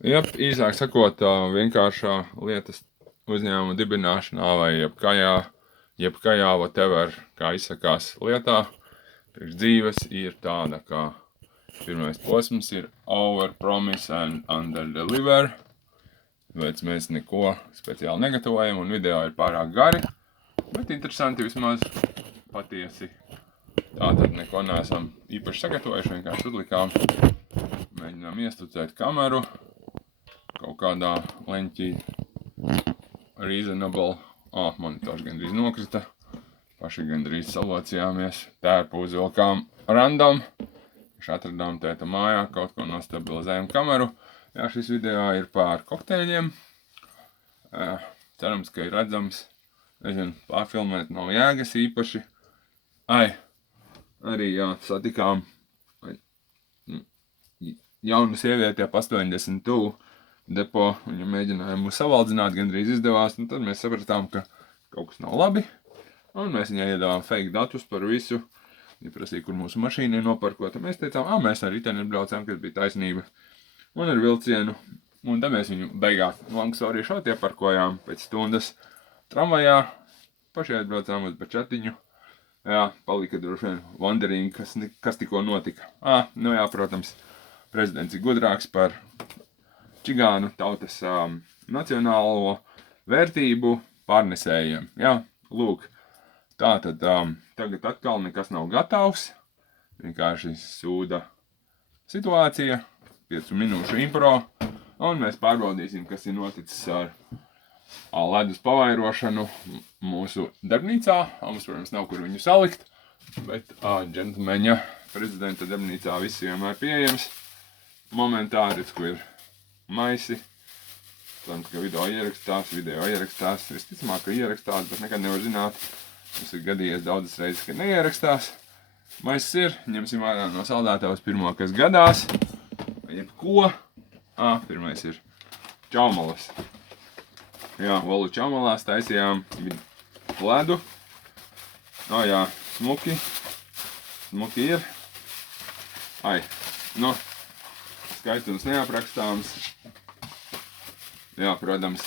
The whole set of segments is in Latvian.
Īsāk sakot, vienkāršā lietas uzņēmuma dibināšanā vai jebkajā whatever, kā izsakās lietā, priekš dzīves ir tāda, kā pirmais posms ir over-promise and under-deliver. Tāpēc mēs neko speciāli negatavojam un video ir pārāk gari, bet interesanti vismaz patiesi. Tātad neko neesam īpaši sagatavojuši, vienkārši uzlikām. Mēģinām iestucēt kameru kaut kādā leņķī. Reasonable. Monitors gandrīz nokrita. Paši gandrīz salocījāmies. Tērpu uzvilkām random. Atradām tēta mājā, kaut ko nostabilizējam kameru. Jā, šis video ir pār kokteļiem. Cerams, ka ir redzams. Nezinu, pārfilmēt nav jēgas īpaši. Arī satikām jaunu sievieti ap 80 tuvu depo. Viņa mēģināja mūs savaldzināt, gandrīz izdevās. Un tad mēs sapratām, ka kaut kas nav labi. Un mēs viņai iedavām fake datus par visu. Viņa prasīja, kur mūsu mašīna ir noparkota. Mēs teicām, mēs ar riteni braucām, kas bija taisnība. Un ar vilcienu. Un tad mēs viņu beigās long story short ieparkojām pēc stundas tramvajā. Paši aizbraucām uz Bačatiņu. Jā, palika droši vien wondering, kas tikko notika. Protams, prezidents ir gudrāks par čigānu tautas nacionālo vērtību pārnesējiem. Jā, lūk. Tātad tagad atkal nekas nav gatavs, vienkārši sūda situācija, 5 minūšu impro, un mēs pārbaudīsim, kas ir noticis ar ledus pavairošanu mūsu darbnīcā. Mums, protams, nav kur viņu salikt, bet džentlmeņa prezidenta darbnīcā viss vienmēr pieejams. Momentā redz, kur ir maisi. Protams, ka video ierakstās, visticamāk, ka ierakstās, bet nekad nevar zināt. Mums ir gadījies daudzas reizes, ka neierakstās. Maisis ir, ņemsim ārā no saldētavas pirmo, kas gadās. Jebko. Pirmais ir čaumalas. Jā, volu čaumalās taisījām ledu. Jā, smuki. Smuki ir. Skaistums neaprakstāms. Jā, protams,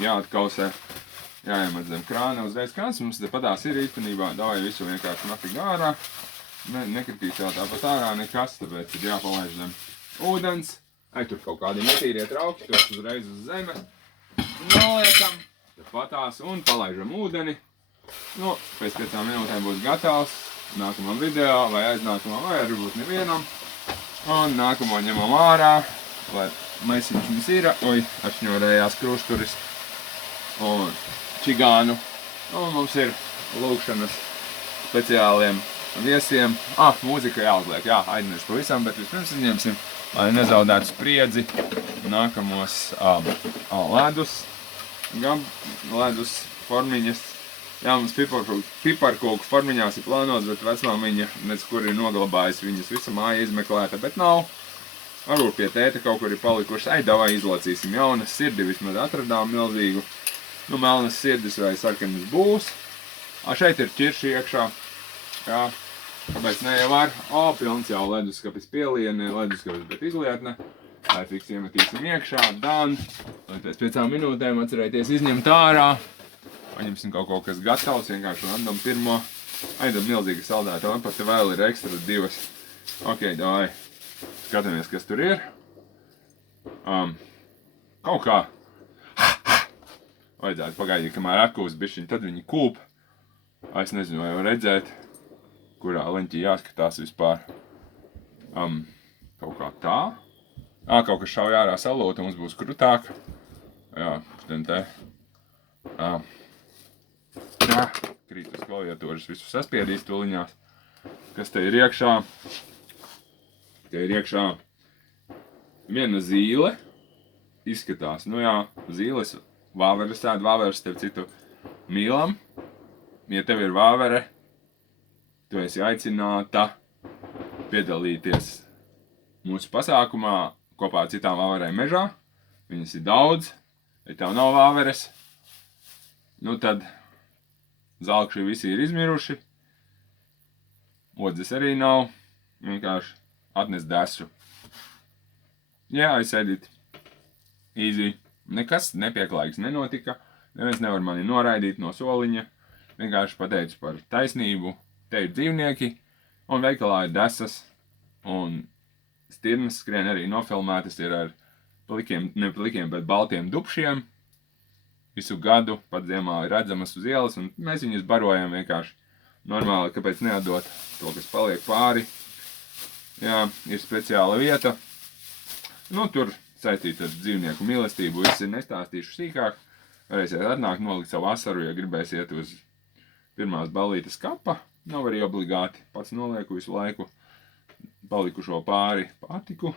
jāatkausē. Jāiemet zem krāna uzreiz kāds. Mums te padās ir īstenībā. Davai visu vienkārši nafig ārā. Nekritīs jau tāpat ārā nekas, tāpēc ir jāpalaiž zem ūdens. Tur kaut kādi netīrie trauki, tos uzreiz uz zemes. Noliekam, te patās un palaižam ūdeni. Pēc 5 minūtēm būs gatavs. Nākamam video vai aiznākamam vai varbūt nevienam. Un nākamo ņemam ārā, lai maisiņš mums ir. Atšņorējās krusturis. Un čigānu. Un mums ir lūkšanas speciāliem viesiem. Mūzika jāuzliek, aizmirst pavisam, bet vispirms izņemsim, lai nezaudētu spriedzi nākamos ledus formiņas. Jā, mums piparkūku formiņās ir plānots, bet vecmāmiņa nec kur ir noglabājis viņas visa māja izmeklēta, bet nav. Varbūt pie tēta kaut kur ir palikušas. Davai izlocīsim jaunas sirdi, vismaz atradām milzīgu. Melnas sirdis vai sarkanas būs. Šeit ir ķirši iekšā. Jā, kāpēc neievar? Pilns jau leduskapis pielieni, leduskapis, bet izlietne. Lai fiks iemetīsim iekšā, dan. Lai pēc 5 minūtēm atcerēties izņemt ārā. Paņemsim kaut ko, kas gatavs, vienkārši random pirmo. Aidam milzīga saldētava, pat te vēl ir ekstra 2. Davai. Skatāmies, kas tur ir. Kaut kā. Vajadzētu pagaidīt, kamēr akūs bišķiņ, tad viņi kūp. Es nezinu, vai var redzēt, kurā leņķī jāskatās vispār. Kaut kā tā. Kaut kas šauj ārā salūta, mums būs krutāk. Te. Krīt uz klaviatūras, visu saspiedīs tuliņās. Kas te ir iekšā? Te ir iekšā viena zīle. Izskatās, zīles. Vāveres tāda, vāveres tev citu mīlam. Ja tev ir vāvere, tu esi aicināta piedalīties mūsu pasākumā kopā ar citām vāverēm mežā. Viņas ir daudz. Ja tev nav vāveres, tad zalkši visi ir izmiruši. Odzes arī nav. Vienkārši atnes desu. I said it. easy. Nekas nepieklājīgs nenotika. Neviens nevar mani noraidīt no soliņa. Vienkārši pateicu par taisnību. Te ir dzīvnieki, un veikalā ir desas, un stirnas skrien arī nofilmētas ir ar plikiem, ne plikiem, bet baltiem dupšiem. Visu gadu, pat ziemā ir redzamas uz ielas, un mēs viņus barojam vienkārši normāli, kāpēc neatdot to, kas paliek pāri. Jā, ir speciāla vieta. Nu, tur saistīt ar dzīvnieku mīlestību, viss ir nestāstīšu sīkāk. Varēsiet atnākt, nolikt savu asaru, ja gribēsiet uz pirmās ballītes kapa. Nav arī obligāti, pats nolieku visu laiku palikušo pāri patiku.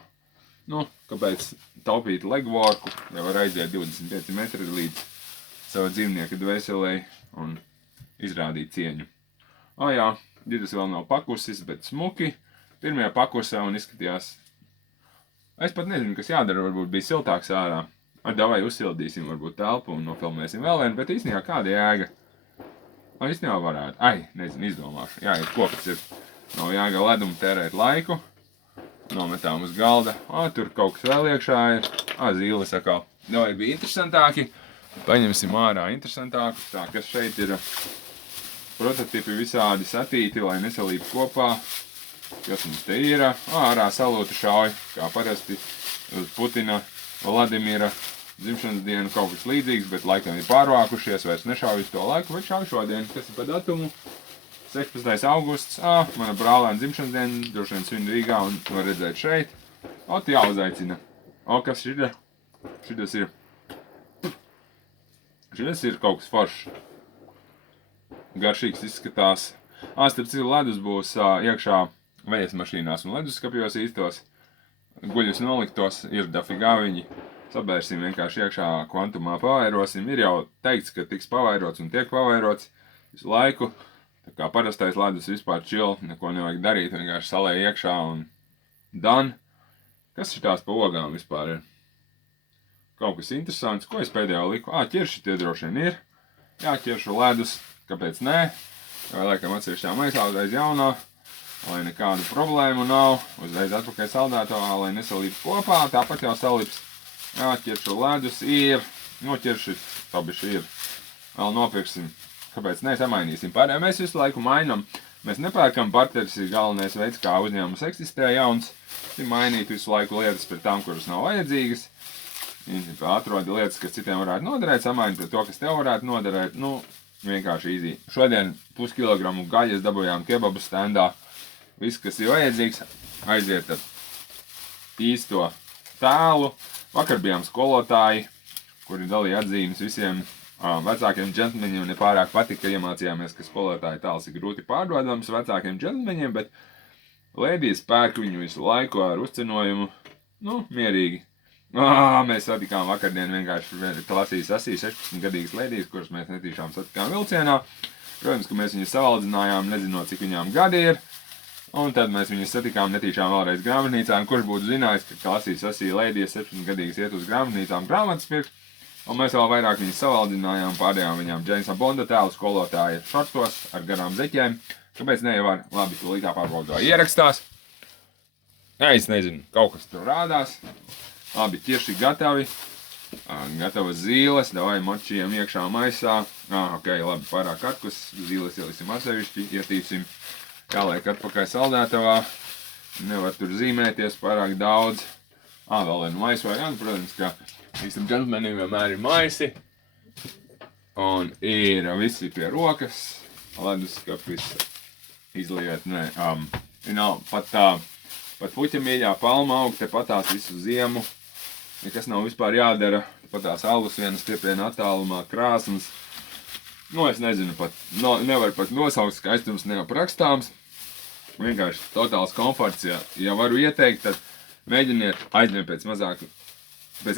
Nu, kāpēc taupīt legworku, ja var aiziet 25 metri līdz savu dzīvnieku dvēselei un izrādīt cieņu. Jā, Didas vēl nav pakusis, bet smuki. Pirmajā pakusē un izskatījās. Es pat nezinu, kas jādara, varbūt bija siltāks ārā. Davai uzsildīsim varbūt telpu un nofilmēsim vēl vienu, bet īstenībā kāda jēga? Īstenībā varētu. Nezinu, izdomāšu. Jā, ir kopas ir. Nav jēga ledumu tērēt laiku. Nometām uz galda. Tur kaut kas vēl iekšā ir. Zīles atkal. Davai bija interesantāki. Paņemsim ārā interesantākus. Tā, kas šeit ir prototipi visādi satīti, lai nesalīp kopā. Kas mums te ir? Ārā salūtu šauj, kā parasti uz Putina, Vladimira dzimšanas dienu kaut kas līdzīgs, bet laikam ir pārvākušies, vairs nešauj uz to laiku, bet šauj šodien. Kas ir pa datumu? 16. augusts. Mana brālēna dzimšanas diena, droši vien svin Rīgā un var redzēt šeit. Jāuzaicina. Kas šita? Šitas ir. Šitas ir kaut kas foršs. Garšīgs izskatās. Starp citu ledus būs iekšā vējas mašīnās un leduskapjos īstos. Guļus noliktos, ir dafigā viņi. Sabērsim vienkārši iekšā kvantumā pavairosim. Ir jau teikts, ka tiks pavairots un tiek pavairots visu laiku. Tā kā parastais ledus vispār chill, neko nevajag darīt, vienkārši salē iekšā un done. Kas ir tās pa ogām vispār ir? Kaut kas interesants. Ko es pēdējā liku? Ķirši tie droši vien ir. Jā, ķiršu ledus. Kāpēc nē? Vai laikam atsevišķā maisā uzreiz jaunā. Lai nekādu problēmu nav. Uzreiz atpakaļ saldētavā, lai nesalīp kopā. Tāpat jau salips. Jā, ķiršu ledus ir. Ķirši tabiši ir. Vēl nopirksim. Kāpēc ne? Samainīsim pārējā. Mēs visu laiku mainam. Mēs nepērkam, partneris ir galvenais veids, kā uzņēmums eksistē jauns. Mainīt visu laiku lietas pret tām, kuras nav vajadzīgas. Atrodi lietas, kas citiem varētu noderēt, samaini pret to, kas tev varētu noderēt. Vienkārši easy. Šodien puskilogramu gaļas dabūjām kebabu standā. Viss, kas ir vajadzīgs, aiziet ar īsto tēlu. Vakar bijām skolotāji, kuri dalīja atzīmes visiem vecākiem džentlmeņiem. Nepārāk patika, ka iemācījāmies, ka skolotāja tēls ir grūti pārdodams vecākiem džentlmeņiem, bet lēdijas pērk viņu visu laiku ar uzcenojumu. Mierīgi. Mēs satikām vakardien vienkārši klasīs asī 16-gadīgas lēdijas, kuras mēs netīšām satikām vilcienā. Protams, ka mēs viņus savaldzinājām, nezinot, cik viņām gadi ir. Un tad mēs viņus satikām netīšām vēlreiz grāmatnīcā. Un kurš būtu zinājis, ka klasīs asī lēdijas 17-gadīgas iet uz grāmatnīcām grāmatas pirkt. Un mēs vēl vairāk viņus savaldzinājām, pārdējām viņām Džeimsa Bonda tēlu skolotāja šortos ar garām zeķēm. Kāpēc nevar? Labi, tu līdz pārbaudā ierakstās. Es nezinu, kaut kas tur rādās. Labi, ķirši gatavi. Gatavas zīles, davai močījam iekšā maisā. Ok, labi, pārāk atkus. Zīles ieliksim atsevišķi, ietīsim. Jāliek atpakaļ saldētavā. Nevar tur zīmēties pārāk daudz. Vēl vienu maisu vajag. Protams, ka visam džentlmenim vienmēr ir maisi. Un ir visi pie rokas. Leduskapis izliet, nav pat puķa mīļā palma aug, tepatās visu ziemu. Nekas nav vispār jādara. Tepatās alus vienas stiepiena attālumā krāsnes. Es nezinu pat, nevar pat nosaukt skaistums neaprakstāms. Vienkārši totāls komforts, ja varu ieteikt, tad mēģiniet aizņemt pēc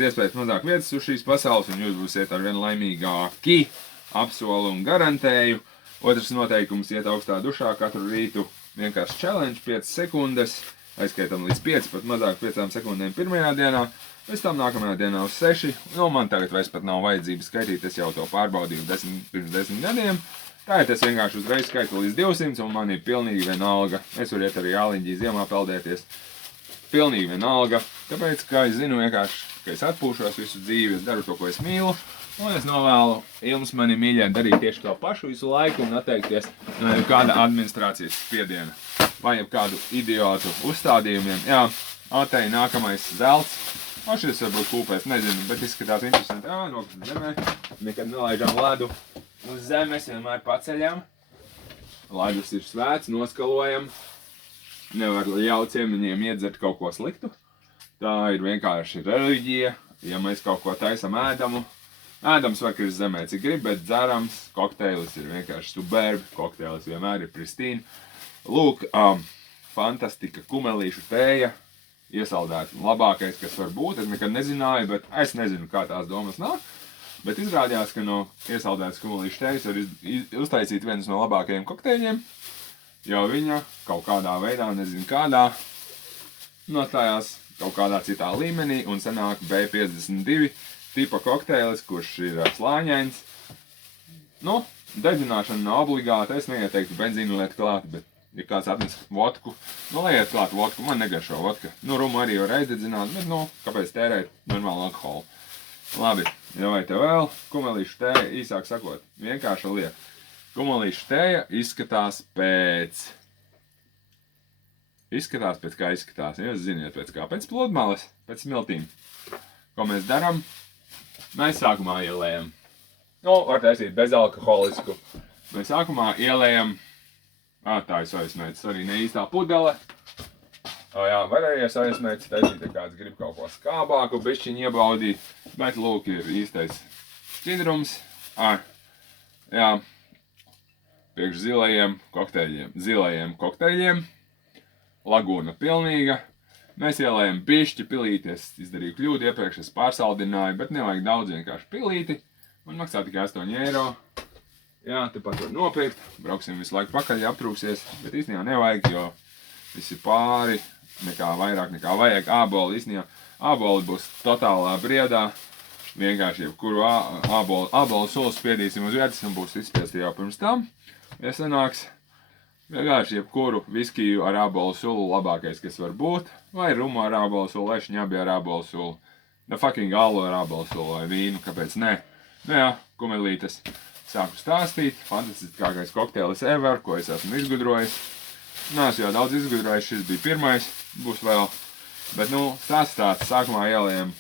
iespējas mazāk vietas uz šīs pasaules, un jūs būsiet arvien laimīgāki, apsolu un garantēju. Otrs noteikums iet augstā dušā katru rītu, vienkārši challenge 5 sekundes, aizskaitam līdz 5, pat mazāk 5 sekundēm pirmajā dienā, pēc tam nākamajā dienā uz 6, man tagad vairs pat nav vajadzība skaitīt, es jau to pārbaudīju pirms 10 gadiem. Tātad es vienkārši uzreiz skaitu līdz 200 un man ir pilnīgi vienalga. Es varu iet arī āliņģī ziemā peldēties. Pilnīgi vienalga. Tāpēc, kā es zinu, vienkārši ka es atpūšos visu dzīvi, es daru to, ko es mīlu, un es novēlu jums, mani mīļie, darīt tieši to pašu visu laiku un atteikties no kāda administrācijas spiediena vai kādu idiotu uzstādījumiem. Jā, Atei nākamais zelts. O, šis varbūt kūpēs, nezinu, bet izskatās interesanti. Jā, nokrist zemē. Nekad nelaižam ledu uz zemes, vienmēr paceļam. Ledus ir svēts, noskalojam. Nevar ļaut ciemiņiem iedzert kaut ko sliktu. Tā ir vienkārši reliģija. Ja mēs kaut ko taisam ēdamu, ēdams var krist zemē, cik grib, bet dzerams kokteilis ir vienkārši superbi. Kokteilis vienmēr ir pristīni. Lūk, fantastika kumelīšu tēja. Iesaldēt labākais, kas var būt. Es nekad nezināju, bet es nezinu, kā tās domas nāk. Bet izrādījās, ka no iesaldētas kumelīšu tējas var uztaisīt vienus no labākajiem kokteļiem, jo viņa kaut kādā veidā, nezinu kādā, nostājās kaut kādā citā līmenī un sanāk B52 tipa kokteilis, kurš ir slāņains. Nu, dedzināšana nav obligāta, es neieteiktu benzīnu liet klāt, bet ja kāds atnes vodku, nu, liet klāt vodku, man negaršo vodka. Nu, rumu arī var aizdedzināt, bet, nu, kāpēc tērēt normālu alkoholu? Labi, jau vai te vēl, kumelīšu tēja, īsāk sakot, vienkārša lieta. Kumelīšu tēja izskatās pēc kā izskatās. Jūs ziniet pēc kā, pēc pludmales, pēc smiltīm. Ko mēs daram? Mēs sākumā ielējam. Nu, var taisīt bezalkoholisku. Mēs sākumā ielējam. Tā ir sojas arī ne īstā pudele. Jā, var arī sojas taisīt, ja kāds grib kaut ko skābāku, bišķiņ iebaudīt. Bet, lūk, ir īstais šķidrums. Jā, priekš zilajiem kokteļiem. Lagūna pilnīga. Mēs ielējam bišķi pilīti. Es izdarīju kļūdu iepriekš, es pārsaldināju, bet nevajag daudz, vienkārši pilīti. Man maksā tikai 8 eiro. Jā, tepat var nopirkt, brauksim visu laiku pakaļ, ja aptrūksies, bet īstenībā nevajag, jo visi pāri, nekā vairāk nekā vajag. Āboli būs totālā briedā, vienkārši jebkuru ābolu sulu spiedīsim uz vietas un būs izspiesti jau pirms tam. Ja sanāks, vienkārši jebkuru viskiju ar ābolu sulu labākais, kas var būt, vai rumu ar ābolu sulu, vai šņabi ar ābolu sulu, fucking alu ar ābolu sulu vai vīnu, kāpēc ne? Nu jā, kumelītes. Sāku stāstīt, fantastiskākais kokteilis ever, ko es esmu izgudrojis. Neesmu jau daudz izgudrojis, šis bija pirmais, būs vēl. Bet, nu, stāsts, sākumā ielējam,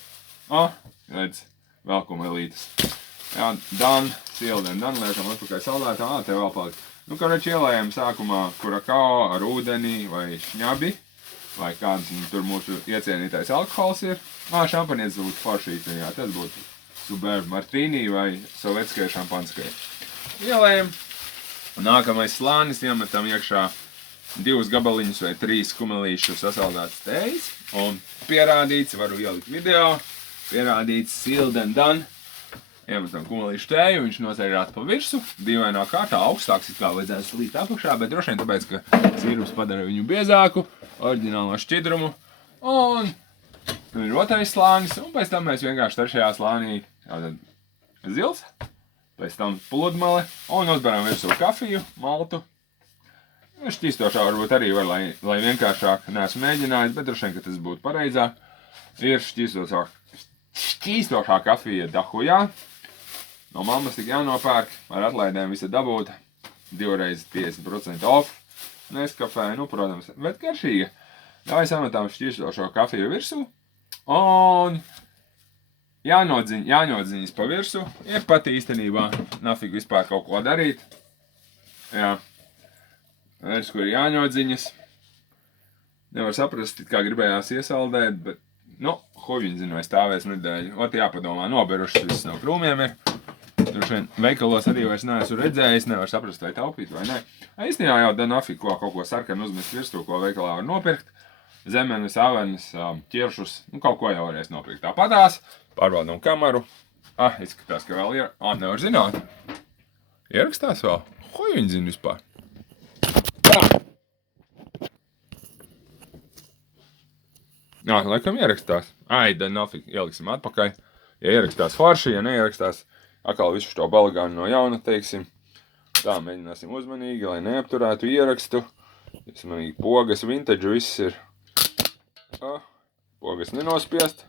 redz, vēl kumelītes. Jā, silden, liekam atpakaļ saldētā, te vēl palikt. Nu, karoči ielējam sākumā kurakao ar ūdeni vai šņabi, vai kāds tur mūsu iecienītais alkohols ir. Šampanietis būtu foršīt, jā, tas būtu superbi martīnī vai sovietskai šampanskai. Ielējam. Nākamais slānis iemetam iekšā 2 gabaliņus vai 3 kumelīšu sasaldētas tējas. Un pierādīts, varu ielikt video, pierādīts sealed and done. Iemetam kumelīšu tēju, viņš nosērāt pa virsu. Dīvainā kārtā augstāks, it kā vajadzētu slīt apakšā, bet droši vien tāpēc, ka sīrups padara viņu biezāku, oriģinālo šķidrumu. Un ir otrais slānis, un pēc tam mēs vienkārši trešajā slānī zils, pēc tam pludmale, un uzbaram virsū kafiju, maltu. Šķīstošā varbūt arī var, lai vienkāršāk neesmu mēģinājis, bet droši vien, ka tas būtu pareizāk. Ir šķīstošā kafija Dahujā. No mammas tik jānopērk, ar atlaidēm visa dabūta, 2 reizes 50% off. Neskafē, nu, protams, bet garšīga. Vai sametām šķīstošo kafiju virsū, un jāņodziņas pa virsu, ir pat īstenībā nafig vispār kaut ko darīt. Jā, redz, kur ir jāņodziņas. Nevar saprast, kā gribējās iesaldēt, bet, nu, huļiņ zinu, vai stāvēs nedēļu. Ot jāpadomā, noberušas viss no krūmiem ir. Droši vien veikalos arī vairs neesmu redzējis, nevar saprast, vai taupīt vai ne. Īstenībā jau da nafig kaut ko sarkanu uzmest virsū, ko veikalā var nopirkt. Zemenes, avenes, ķiršus, nu kaut ko jau varēs nopirkt. Tāpatās, pārbaudām kameru. Izskatās, ka vēl ir. Nevar zināt. Ierakstās vēl? Ko viņi zina vispār? Laikam ierakstās. Da nafig, ieliksim atpakaļ. Ja ierakstās forši, ja neierakstās, atkal visu šo balagānu no jauna, teiksim. Tā, mēģināsim uzmanīgi, lai neapturētu ierakstu. Uzmanīgi, pogas, vintage, viss ir. Pogas nenospiest.